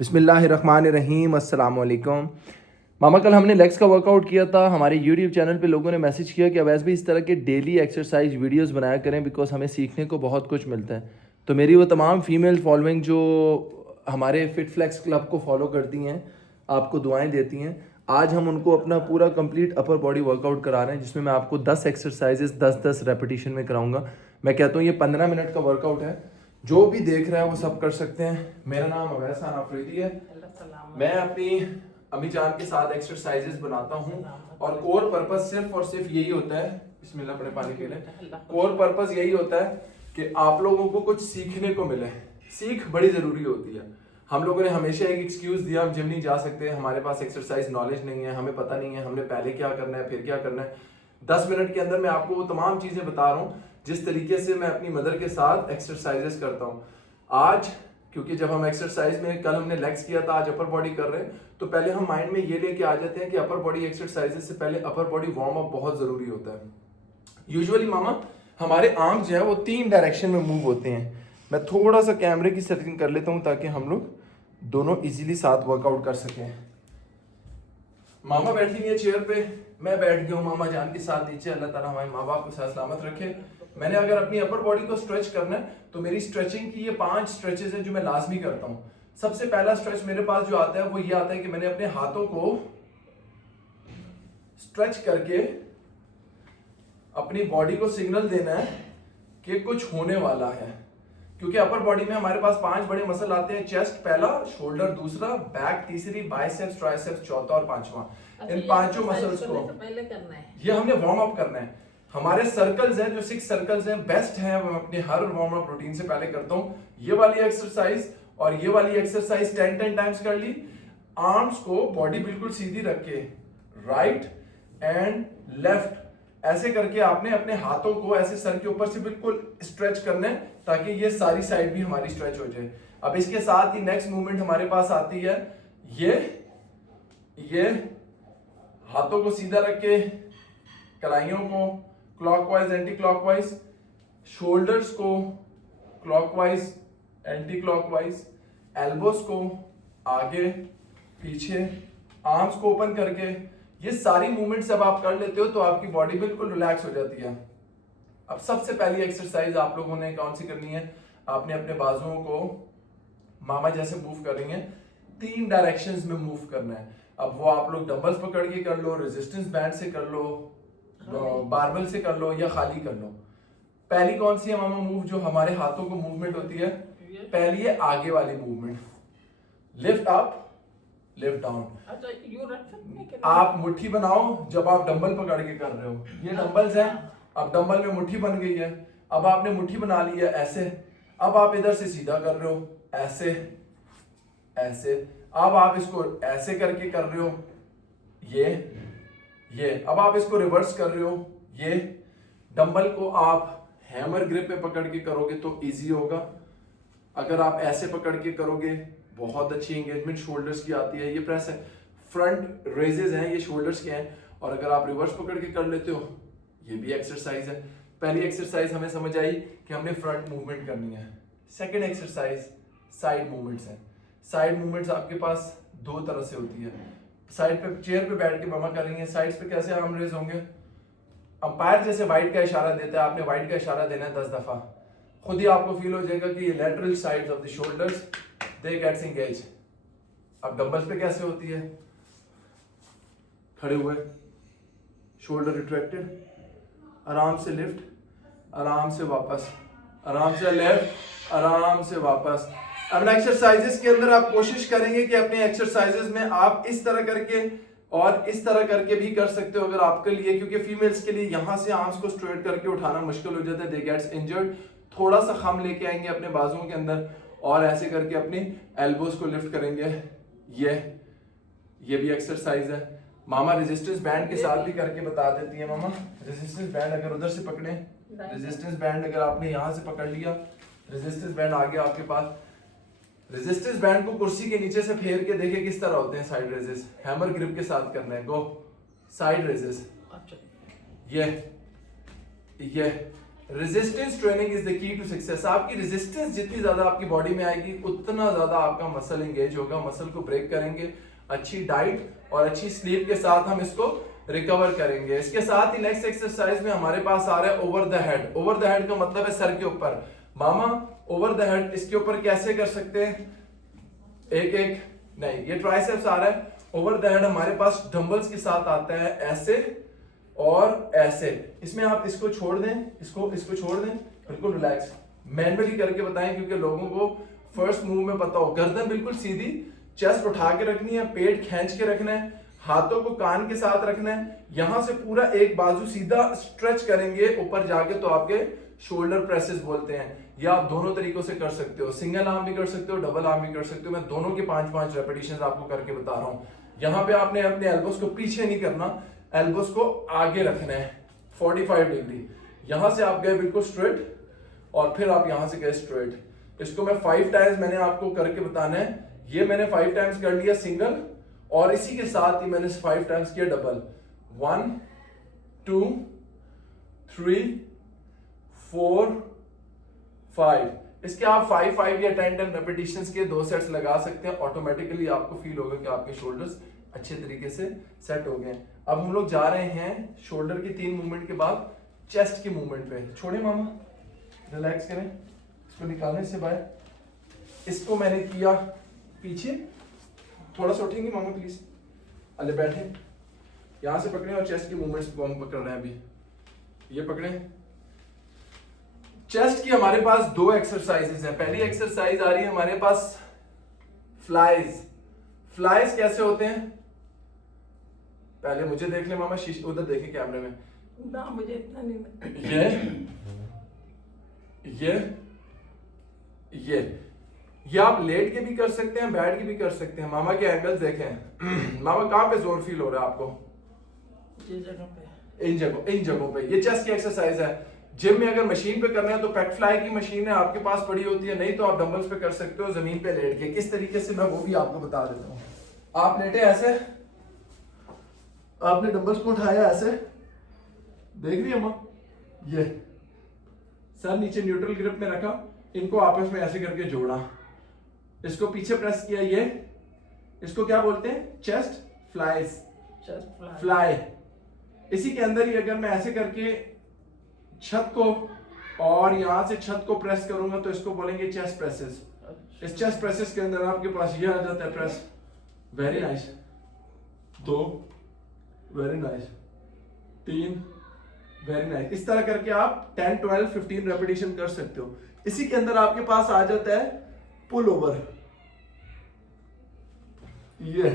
बिस्मिल्लाहिर्रहमानिर्रहीम अस्सलाम वालेकुम। मामा कल हमने लेग्स का वर्कआउट किया था। हमारे यूट्यूब चैनल पे लोगों ने मैसेज किया कि अवैस भी इस तरह के डेली एक्सरसाइज वीडियोस बनाया करें बिकॉज हमें सीखने को बहुत कुछ मिलता है। तो मेरी वो तमाम फीमेल फॉलोइंग जो हमारे फिट फ्लेक्स क्लब को फॉलो करती हैं, आपको दुआएं देती हैं, आज हम उनको अपना पूरा कंप्लीट अपर बॉडी वर्कआउट करा रहे हैं जिसमें मैं आपको 10 एक्सरसाइजेस 10-10 रेपिटेशन में कराऊंगा। मैं कहता हूँ ये 15 मिनट का वर्कआउट है, जो भी देख रहा है वो सब कर सकते हैं। मेरा नाम अवैस खान अफरीदी है। मैं अपनी अम्मी जान के साथ एक्सरसाइजेस बनाता हूँ और कोर पर्पस सिर्फ और सिर्फ यही होता है, बिस्मिल्लाह अपने पानी के लिए, कोर पर्पस यही होता है कि आप लोगों को कुछ सीखने को मिले। सीख बड़ी जरूरी होती है। हम लोगों ने हमेशा एक एक्सक्यूज दिया, हम जिम नहीं जा सकते, हमारे पास एक्सरसाइज नॉलेज नहीं है, हमें पता नहीं है हमने पहले क्या करना है फिर क्या करना है। 10 मिनट के अंदर मैं आपको वो तमाम चीजें बता रहा हूँ जिस तरीके से मैं अपनी मदर के साथ एक्सरसाइजेस करता हूँ। आज क्योंकि जब हम एक्सरसाइज में, कल हमने लेग्स किया था, आज अपर बॉडी कर रहे हैं, तो पहले हम माइंड में ये लेके आ जाते हैं कि अपर बॉडी एक्सरसाइजेस से पहले अपर बॉडी वार्म अप बहुत जरूरी होता है। यूजुअली मामा हमारे आर्म्स जो है वो 3 डायरेक्शन में मूव होते हैं। मैं थोड़ा सा कैमरे की सेटिंग कर लेता हूँ ताकि हम लोग दोनों इजीली साथ वर्कआउट कर सकें। मामा बैठी हुई है चेयर पे, मैं बैठ गया हूँ मामा जान के साथ नीचे। अल्लाह ताला हमारे माँ बाप को सलामत रखे। मैंने अगर अपनी अपर बॉडी को स्ट्रेच करना है तो मेरी स्ट्रेचिंग की ये 5 स्ट्रेचेस हैं जो मैं लाजमी करता हूँ। सबसे पहला स्ट्रेच मेरे पास जो आता है वो ये आता है कि मैंने अपने हाथों को स्ट्रेच करके अपनी बॉडी को सिग्नल देना है कि कुछ होने वाला है। क्योंकि अपर बॉडी में हमारे पास 5 बड़े मसल आते हैं। चेस्ट पहला, शोल्डर दूसरा, बैक तीसरी, बाइसेप्स, ट्राइसेप्स चौथा और पांचवा। इन पांचों मसल्स को पहले करना है, ये हमने वार्म अप करना है। हमारे सर्कल्स हैं जो 6 सर्कल्स हैं, बेस्ट हैं, मैं अपने हर वार्म अप रूटीन से पहले करता हूँ ये वाली एक्सरसाइज और ये वाली एक्सरसाइज 10 टाइम्स कर ली। आर्म्स को बॉडी बिल्कुल सीधी रख के राइट एंड लेफ्ट ऐसे करके आपने अपने हाथों को ऐसे सर के ऊपर से बिल्कुल स्ट्रेच करना है ताकि ये सारी साइड भी हमारी स्ट्रेच हो जाए। अब इसके साथ ही नेक्स्ट मूवमेंट हमारे पास आती है ये हाथों को सीधा रख के कलाइयों को क्लॉकवाइज एंटी क्लॉकवाइज, शोल्डर्स को क्लॉकवाइज एंटी क्लॉकवाइज, एल्बोस को आगे पीछे, आर्म्स को ओपन करके। ये सारी मूवमेंट्स जब आप कर लेते हो तो आपकी बॉडी बिल्कुल रिलैक्स हो जाती है। अब सबसे पहली एक्सरसाइज आप लोगों ने कौन सी करनी है? आपने अपने बाजुओं को मामा जैसे मूव कर रही हैं, 3 डायरेक्शंस में मूव करना है। अब वो आप लोग डंबल्स पकड़ के कर लो, रेजिस्टेंस बैंड से कर लो, बारबल से कर लो या खाली कर लो। पहली कौन सी है मामा मूव जो हमारे हाथों को मूवमेंट होती है? पहली है आगे वाली movement, lift up lift down. अच्छा यू रख सकते हैं आप मुट्ठी बनाओ जब आप डंबल पकड़ के कर रहे हो। ये डंबल्स हैं, अब डंबल में मुट्ठी बन गई है। अब आपने मुट्ठी बना ली है ऐसे, अब आप इधर से सीधा कर रहे हो ऐसे ऐसे, अब आप इसको ऐसे करके कर रहे हो ये, अब आप इसको रिवर्स कर रहे हो ये। डंबल को आप हैमर ग्रिप पे पकड़ के करोगे तो इजी होगा। अगर आप ऐसे पकड़ के करोगे बहुत अच्छी एंगेजमेंट शोल्डर्स की आती है। ये प्रेस है, फ्रंट रेजेस हैं, ये शोल्डर्स के हैं। और अगर आप रिवर्स पकड़ के कर लेते हो ये भी एक्सरसाइज है। पहली एक्सरसाइज हमें समझ आई कि हमने फ्रंट मूवमेंट करनी है। सेकंड एक्सरसाइज साइड मूवमेंट्स है। साइड मूवमेंट्स आपके पास 2 तरह से होती है। साइड पे चेयर पे बैठ के मामा कर रही है, साइड्स पे कैसे आर्म रेज होंगे? अंपायर जैसे वाइट का इशारा देता है, आपने वाइट का इशारा देना है 10 दफा। खुद ही आपको फील हो जाएगा कि ये lateral sides of the shoulders they gets engage. अब डंबल्स पे कैसे होती है? खड़े हुए, शोल्डर रिट्रैक्टेड, आराम से लिफ्ट, आराम से वापस, आराम से लेफ्ट, आराम से वापस। अब एक्सरसाइजेस के अंदर आप कोशिश करेंगे कि अपने एक्सरसाइजेस में आप इस तरह करके और इस तरह करके भी कर सकते हो अगर आपके लिए, क्योंकि फीमेल्स के लिए यहां से आर्म्स को स्ट्रेट करके उठाना मुश्किल हो जाता है, दे गेट्स इंजर्ड। थोड़ा सा खम लेके आएंगे अपने बाजुओं के अंदर और ऐसे करके अपनी एल्बोस को लिफ्ट करेंगे। ये भी एक्सरसाइज है। मामा रेजिस्टेंस बैंड के साथ भी करके बता देती है। मामा रेजिस्टेंस बैंड अगर उधर से पकड़े, रेजिस्टेंस बैंड अगर आपने यहां से पकड़ लिया, रेजिस्टेंस बैंड आ गया आपके पास। रेजिस्टेंस बैंड को कुर्सी के नीचे से फेर के देखे किस तरह होते हैं साइड रेजेस। हैमर ग्रिप के साथ करना है। गो साइड रेजेस, ये resistance training is the key to success. आपकी रेजिस्टेंस जितनी ज्यादा आपकी बॉडी में आएगी उतना ज्यादा आपका मसल एंगेज होगा, मसल को ब्रेक करेंगे। अच्छी डाइट और अच्छी स्लीप के साथ हम इसको रिकवर करेंगे। इसके साथ ही नेक्स्ट एक्सरसाइज में हमारे पास आ रहा है over the head. Over the head का मतलब है सर के ऊपर। मामा ओवर द हेड इसके ऊपर कैसे कर सकते हैं? एक एक नहीं, ये ट्राइसेप्स आ रहा है। ओवर द हेड हमारे पास डंबल्स के साथ आता है ऐसे और ऐसे। इसमें आप इसको छोड़ दें, इसको छोड़ दें, बिल्कुल रिलैक्स मैनुअली करके बताएं क्योंकि लोगों को फर्स्ट मूव में पता हो। गर्दन बिल्कुल सीधी, चेस्ट उठा के रखनी है, पेट खींच के रखना है, हाथों को कान के साथ रखना है। यहां से पूरा एक बाजू सीधा स्ट्रेच करेंगे ऊपर जाके तो आपके शोल्डर प्रेसेस बोलते हैं। या आप दोनों तरीकों से कर सकते हो, सिंगल आर्म भी कर सकते हो, डबल आर्म भी कर सकते हो। मैं दोनों के 5-5 रेपिटेशंस आपको करके बता रहा हूं। यहां पे आपने अपने एल्बोस को पीछे नहीं करना, एल्बोस को आगे रखना है 45 डिग्री। यहां से आप गए बिल्कुल स्ट्रेट और फिर आप यहां से गए स्ट्रेट। इसको मैं 5 टाइम्स मैंने आपको करके बताना है। ये मैंने 5 टाइम्स कर लिया सिंगल और इसी के साथ ही मैंने 5 टाइम्स किया डबल। 1 2 3 4 5। इसके आप 5 या 10 रेपिटेशंस के 2 सेट्स लगा सकते हैं। ऑटोमेटिकली आपको फील होगा कि आपके शोल्डर्स अच्छे तरीके से सेट हो गए। अब हम लोग जा रहे हैं शोल्डर की 3 मूवमेंट के बाद चेस्ट की मूवमेंट पे। छोड़े मामा, रिलैक्स करें, इसको निकालने से बाहर। इसको मैंने किया पीछे, थोड़ा सा उठेंगे मामा प्लीज, अले बैठे, यहां से पकड़े और चेस्ट की मूवमेंट्स को हम पकड़ रहे हैं अभी। ये पकड़े। चेस्ट की हमारे पास 2 एक्सरसाइजेस हैं। पहली एक्सरसाइज आ रही है हमारे पास फ्लाइज। फ्लाइज कैसे होते हैं? पहले मुझे देख ले मामा, शीश उधर देखे कैमरे में। ना मुझे इतना नहीं। ये आप लेट के भी कर सकते हैं, बैठ के भी कर सकते हैं। मामा के एंगल्स देखें। मामा कहां पे जोर फील हो रहा है आपको? इन जगहों पे। ये चेस्ट की एक्सरसाइज है। जिम में अगर मशीन पे करना है तो पेट फ्लाई की मशीन है आपके पास पड़ी होती है, नहीं तो आप डंबल्स पे कर सकते हो जमीन पे लेट के। किस तरीके से मैं वो भी आपको बता देता हूँ। आप लेटे ऐसे, आपने डंबल्स को उठाया ऐसे, देख रही है अम्मा? ये सर नीचे न्यूट्रल ग्रिप में रखा, इनको आपस में ऐसे करके जोड़ा, इसको पीछे प्रेस किया। ये इसको क्या बोलते हैं? Chest flies. फ्लाई। इसी के अंदर ही अगर मैं ऐसे करके छत को और यहां से छत को प्रेस करूंगा तो इसको बोलेंगे चेस्ट प्रेसेस। इस चेस्ट प्रेसेस के अंदर आपके पास ये आ जाता है press. Very nice. 2 very nice, 3 very nice. इस तरह करके आप 10 12 15 रेपिटेशन कर सकते हो। इसी के अंदर आपके पास आ जाता है पुल ओवर। ये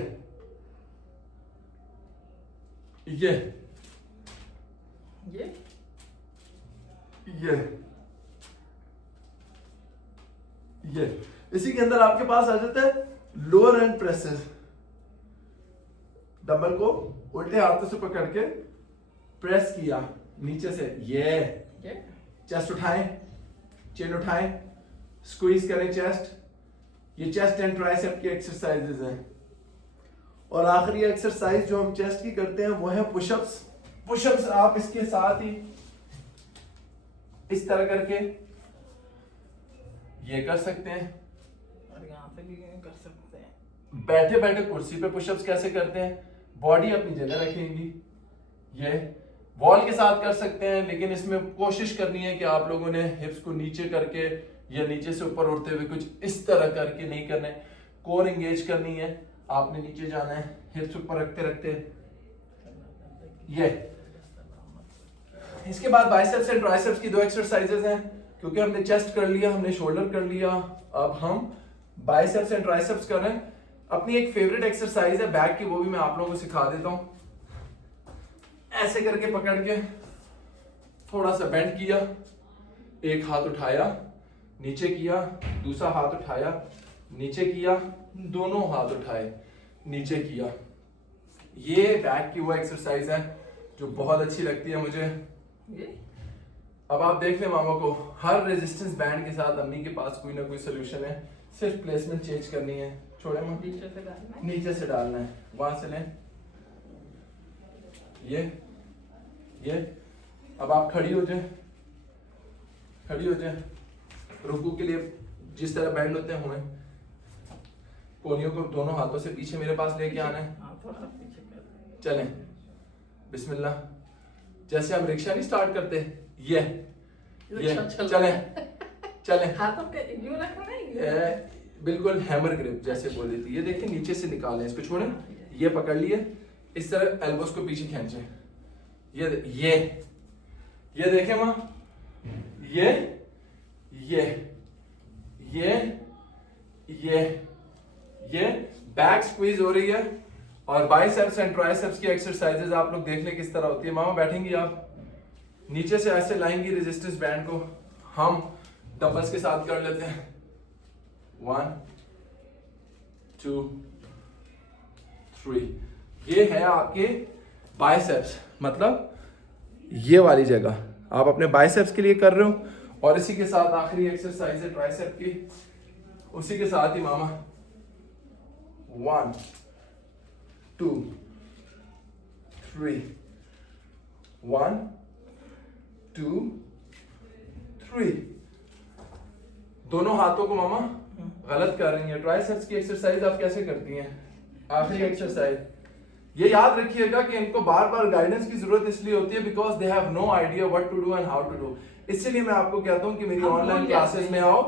इसी के अंदर आपके पास आ जाता है लोअर हैंड प्रेसेस। डंबल को उल्टे हाथों से पकड़ के प्रेस किया नीचे से। ये चेस्ट उठाएं, चिन उठाएं, स्क्वीज करें चेस्ट। ये चेस्ट एंड ट्राइसेप की एक्सरसाइजेज हैं। और आखिरी एक्सरसाइज जो हम चेस्ट की करते हैं वो है पुशअप्स। पुशअप्स आप इसके साथ ही इस तरह करके ये कर सकते हैं और यहाँ पे भी कर सकते हैं। बैठे बैठे कुर्सी पे पुशअप्स कैसे करते हैं? बॉडी अपनी जगह रखेंगी, ये वॉल के साथ कर सकते हैं, लेकिन इसमें कोशिश करनी है कि आप लोगों ने हिप्स को नीचे करके या नीचे से ऊपर उठते हुए कुछ इस तरह करके नहीं करने। कोर एंगेज करनी है, आपने नीचे जाना है, हिप्स ऊपर रखते रखते। ये इसके बाद बाइसेप्स एंड ट्राइसेप्स की 2 एक्सरसाइजेस हैं। क्योंकि हमने चेस्ट कर लिया, हमने शोल्डर कर लिया, अब हम बाइसेप्स एंड ट्राइसेप्स कर रहे हैं। अपनी एक फेवरेट एक्सरसाइज है बैक की, वो भी मैं आप लोगों को सिखा देता हूं। ऐसे करके पकड़ के थोड़ा सा बेंड किया, एक हाथ उठाया, नीचे किया, दूसरा हाथ उठाया, नीचे किया, दोनों हाथ उठाए, नीचे किया। ये बैक की वो एक्सरसाइज है जो बहुत अच्छी लगती है मुझे। अब आप देख लें मामा को, हर रेजिस्टेंस बैंड के साथ अम्मी के पास कोई ना कोई सोल्यूशन है, सिर्फ प्लेसमेंट चेंज करनी है। छोड़े मामा, नीचे से डालना है, वहां से लें। ये अब आप खड़ी हो जाए, खड़ी हो जाए, रुकू के लिए जिस तरह बैंड होते हैं हमें कोहनियों को दोनों हाथों से पीछे मेरे पास लेके आना है। हाँ, थोड़ा पीछे कर। चलें, बिस्मिल्लाह। जैसे हम रिक्शा नहीं स्टार्ट करते, ये रिक्शा चल चलें हाथों के यूं रखना है, बिल्कुल हैमर ग्रिप जैसे बोल देती है। देखिए नीचे से निकालें, इसको छोड़ें, ये पकड़ लिए, इस तरह एल्बोस को पीछे खींचें। ये देखें माँ, ये बैक स्क्वीज हो रही है और बाइसेप्स एंड ट्राइसेप्स की एक्सरसाइजेज आप लोग देख लें किस तरह होती है। मामा बैठेंगी आप, नीचे से ऐसे लाएंगी रेजिस्टेंस बैंड को, हम डंबल्स के साथ कर लेते हैं। 1 2 3। ये है आपके बाइसेप्स, मतलब ये वाली जगह आप अपने बाइसेप्स के लिए कर रहे हो। और इसी के साथ आखिरी एक्सरसाइज है ट्राइसेप की, उसी के साथ ही मामा 1 2 3 1 2 3। दोनों हाथों को मामा गलत कर रही है। ट्राइसेप्स की एक्सरसाइज आप कैसे करती हैं? आखिरी एक्सरसाइज ये याद रखिएगा कि इनको बार बार गाइडेंस की जरूरत इसलिए होती है because they have no idea what to do and how to do. इसलिए मैं आपको कहता हूं कि मेरी ऑनलाइन क्लासेस में आओ,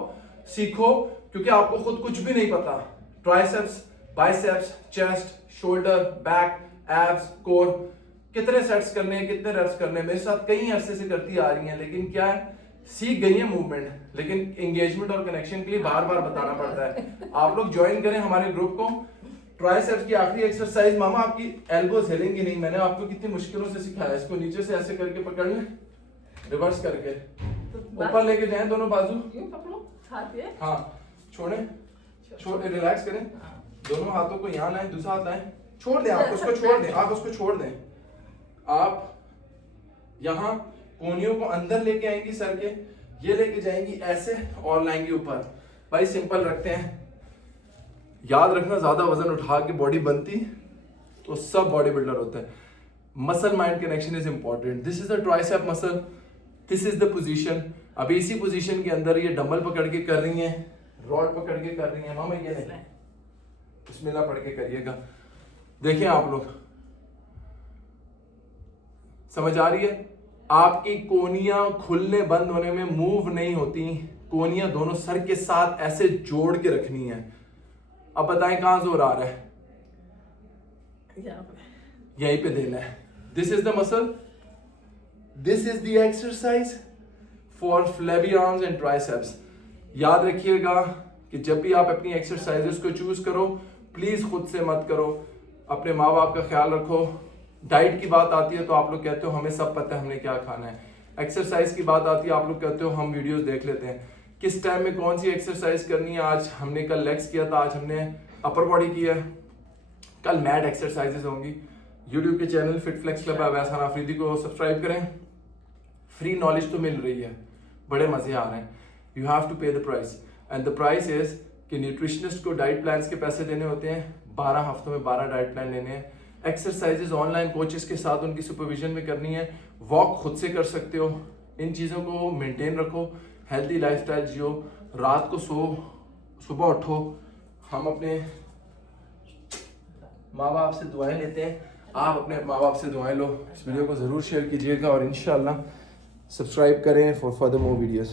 सीखो, क्योंकि आपको खुद कुछ भी नहीं पता। Triceps, biceps, chest, shoulder, back, abs, core, कितने सेट्स करने हैं, कितने रेप्स करने हैं, मेरे साथ कई अरसे से करती आ रही हैं, लेकिन क्या है, सीख गई है मूवमेंट, लेकिन एंगेजमेंट और कनेक्शन के लिए बार बार बताना पड़ता है। आप लोग ज्वाइन करें हमारे ग्रुप को। ट्राइसेप्स की आखिरी एक्सरसाइज मामा, आपकी एल्बोज हिलेंगी नहीं। मैंने आपको कितनी मुश्किलों से सिखाया। इसको नीचे से ऐसे करके पकड़ लें, रिवर्स करके ऊपर लेके जाएं दोनों बाजू, यूं पकड़ो हाथ ये, हाँ छोड़ें, रिलैक्स करें, दोनों हाथों को यहाँ लाएं, दूसरा हाथ लाएं, छोड़ दें, आप उसको छोड़ दें, आप उसको छोड़ दें। आप यहाँ कोहनियों को अंदर लेके आएंगी सर के, ये लेके जाएंगी ऐसे और लाएंगी ऊपर। भाई सिंपल रखते हैं, याद रखना ज्यादा वजन उठा के बॉडी बनती तो सब बॉडी बिल्डर होता है। Muscle mind connection is important. This is the tricep muscle, this is the position. अभी इसी पोजीशन के अंदर ये डंबल पकड़ के कर रही हैं, रॉड पकड़ के कर रही हैं। मामा ये नहीं, बिस्मिल्लाह पढ़ के करिएगा। देखिए आप लोग, समझ आ रही है? आपकी कोहनियां खुलने बंद होने में मूव नहीं होती, कोहनियां दोनों सर के साथ ऐसे जोड़ के रखनी है। अब बताएं कहां जोर आ रहा है? यहीं पे देना है। This is the muscle, this is the exercise for flabby arms and triceps. याद रखिएगा कि जब भी आप अपनी एक्सरसाइजेस को चूज करो, प्लीज खुद से मत करो, अपने माँ बाप का ख्याल रखो। डाइट की बात आती है तो आप लोग कहते हो हमें सब पता है हमने क्या खाना है। एक्सरसाइज की बात आती है, आप लोग कहते हो हम वीडियोस देख लेते हैं, किस टाइम में कौन सी एक्सरसाइज करनी है। आज हमने कल लेग्स किया था, आज हमने अपर बॉडी किया, कल मैट एक्सरसाइजेस होंगी। यूट्यूब के channel fit flex club Awaisan Afridi को सब्सक्राइब करें। फ्री नॉलेज तो मिल रही है, बड़े मजे आ रहे हैं। यू हैव टू पे the price and the price is कि न्यूट्रिशनिस्ट को डाइट प्लान्स के पैसे देने होते हैं, 12 हफ्तों में 12 डाइट प्लान लेने हैं। एक्सरसाइजेज ऑनलाइन कोचेस के साथ उनकी सुपरविजन में करनी है। वॉक खुद से कर सकते हो। इन चीज़ों को मेंटेन रखो, हेल्दी लाइफस्टाइल जियो, रात को सो, सुबह उठो। हम अपने माँ बाप से दुआएं लेते हैं, आप अपने माँ बाप से दुआएं लो। इस वीडियो को ज़रूर शेयर कीजिएगा और इंशाल्लाह सब्सक्राइब करें फॉर फर्दर मोर वीडियोस।